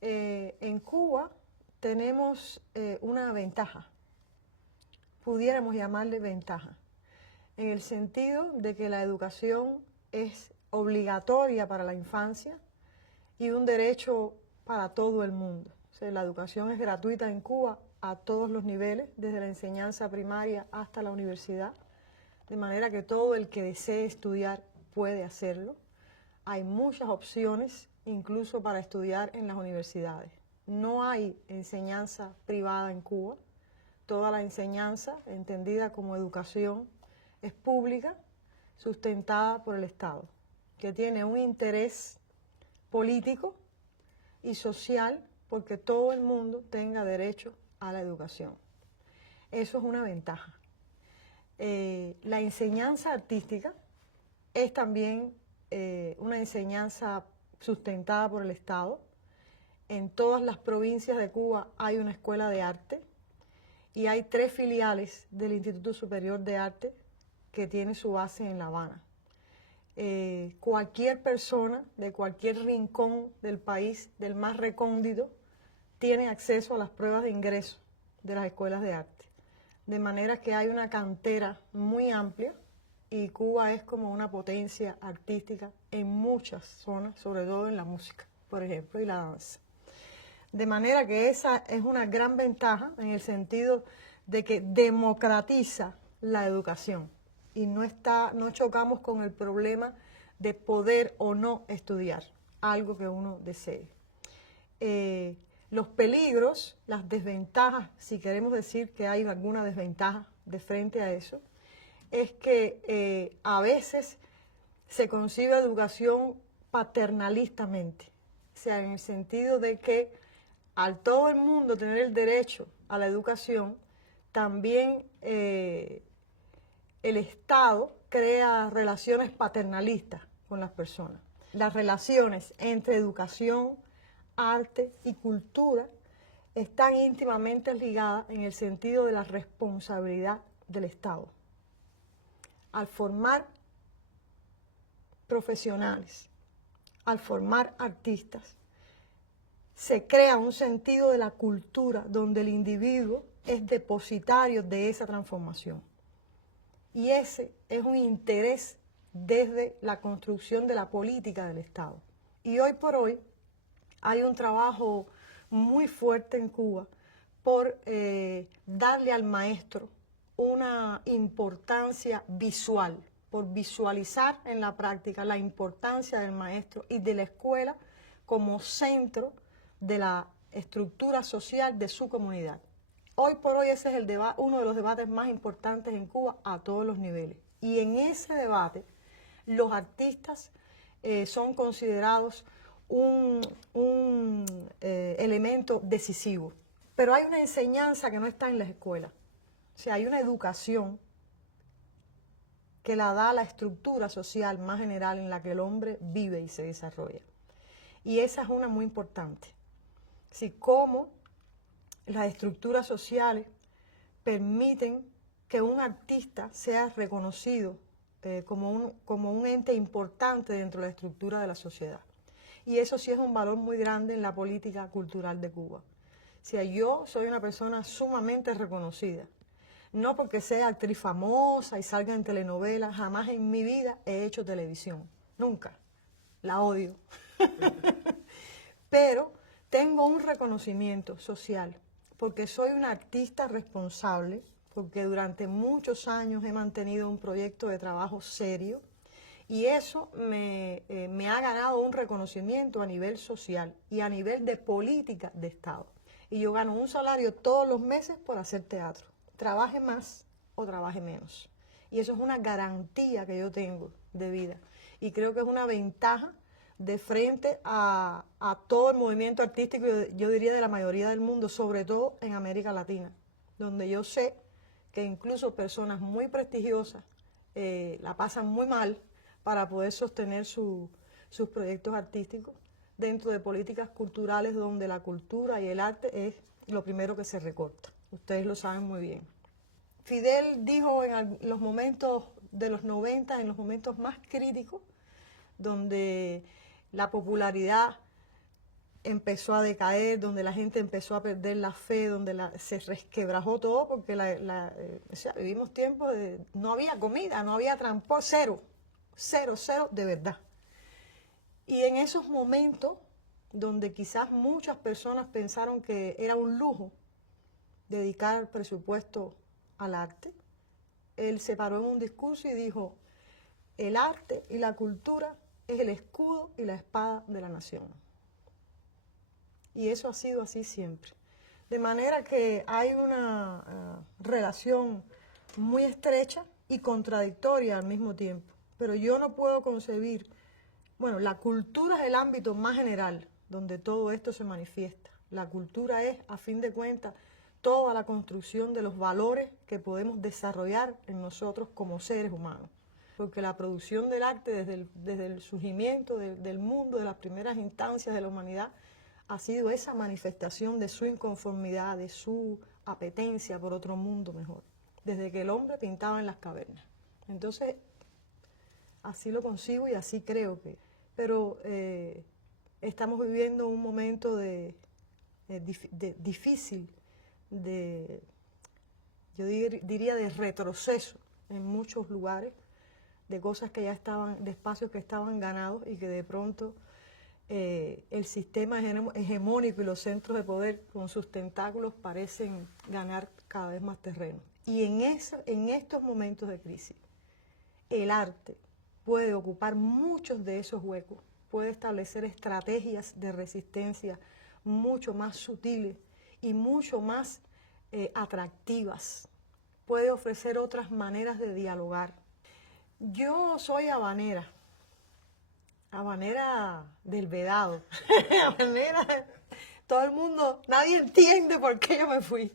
En Cuba tenemos una ventaja, pudiéramos llamarle ventaja, en el sentido de que la educación es obligatoria para la infancia y un derecho para todo el mundo. O sea, la educación es gratuita en Cuba a todos los niveles, desde la enseñanza primaria hasta la universidad, de manera que todo el que desee estudiar puede hacerlo. Hay muchas opciones, incluso para estudiar en las universidades. No hay enseñanza privada en Cuba. Toda la enseñanza, entendida como educación, es pública, sustentada por el Estado, que tiene un interés político y social porque todo el mundo tenga derecho a la educación. Eso es una ventaja. La enseñanza artística es también una enseñanza sustentada por el Estado. En todas las provincias de Cuba hay una escuela de arte y hay 3 filiales del Instituto Superior de Arte que tiene su base en La Habana. Cualquier persona de cualquier rincón del país, del más recóndito, tiene acceso a las pruebas de ingreso de las escuelas de arte. De manera que hay una cantera muy amplia y Cuba es como una potencia artística en muchas zonas, sobre todo en la música, por ejemplo, y la danza. De manera que esa es una gran ventaja en el sentido de que democratiza la educación y no chocamos con el problema de poder o no estudiar, algo que uno desee. Los peligros, las desventajas, si queremos decir que hay alguna desventaja de frente a eso, es que a veces se concibe educación paternalistamente, o sea, en el sentido de que al todo el mundo tener el derecho a la educación, también el Estado crea relaciones paternalistas con las personas. Las relaciones entre educación, arte y cultura están íntimamente ligadas en el sentido de la responsabilidad del Estado. Al formar profesionales, al formar artistas, se crea un sentido de la cultura donde el individuo es depositario de esa transformación. Y ese es un interés desde la construcción de la política del Estado. Y hoy por hoy hay un trabajo muy fuerte en Cuba por darle al maestro una importancia visual, por visualizar en la práctica la importancia del maestro y de la escuela como centro de la estructura social de su comunidad. Hoy por hoy ese es uno de los debates más importantes en Cuba a todos los niveles. Y en ese debate los artistas son considerados un elemento decisivo. Pero hay una enseñanza que no está en las escuelas. O sea, hay una educación que la da la estructura social más general en la que el hombre vive y se desarrolla. Y esa es una muy importante. Si cómo las estructuras sociales permiten que un artista sea reconocido como un ente importante dentro de la estructura de la sociedad. Y eso sí es un valor muy grande en la política cultural de Cuba. O sea, yo soy una persona sumamente reconocida. No porque sea actriz famosa y salga en telenovelas, jamás en mi vida he hecho televisión. Nunca. La odio. Pero tengo un reconocimiento social porque soy una artista responsable, porque durante muchos años he mantenido un proyecto de trabajo serio y eso me ha ganado un reconocimiento a nivel social y a nivel de política de Estado. Y yo gano un salario todos los meses por hacer teatro. Trabaje más o trabaje menos. Y eso es una garantía que yo tengo de vida. Y creo que es una ventaja de frente a todo el movimiento artístico, yo diría de la mayoría del mundo, sobre todo en América Latina, donde yo sé que incluso personas muy prestigiosas la pasan muy mal para poder sostener sus proyectos artísticos dentro de políticas culturales donde la cultura y el arte es lo primero que se recorta. Ustedes lo saben muy bien. Fidel dijo en los momentos de los 90, en los momentos más críticos, donde la popularidad empezó a decaer, donde la gente empezó a perder la fe, donde se resquebrajó todo, porque o sea, vivimos tiempos de no había comida, no había transporte, cero, cero, cero de verdad. Y en esos momentos, donde quizás muchas personas pensaron que era un lujo dedicar presupuesto al arte, él se paró en un discurso y dijo, el arte y la cultura es el escudo y la espada de la nación. Y eso ha sido así siempre. De manera que hay una relación muy estrecha y contradictoria al mismo tiempo. Pero yo no puedo concebir, bueno, la cultura es el ámbito más general donde todo esto se manifiesta. La cultura es, a fin de cuentas, toda la construcción de los valores que podemos desarrollar en nosotros como seres humanos. Porque la producción del arte desde el surgimiento del mundo, de las primeras instancias de la humanidad, ha sido esa manifestación de su inconformidad, de su apetencia por otro mundo mejor, desde que el hombre pintaba en las cavernas. Entonces, así lo concibo y así creo que... Pero estamos viviendo un momento difícil, yo diría de retroceso en muchos lugares, de cosas que ya estaban, de espacios que estaban ganados y que de pronto el sistema hegemónico y los centros de poder con sus tentáculos parecen ganar cada vez más terreno. Y en estos momentos de crisis, el arte puede ocupar muchos de esos huecos, puede establecer estrategias de resistencia mucho más sutiles y mucho más atractivas, puede ofrecer otras maneras de dialogar. Yo soy habanera del Vedado, habanera, todo el mundo, nadie entiende por qué yo me fui.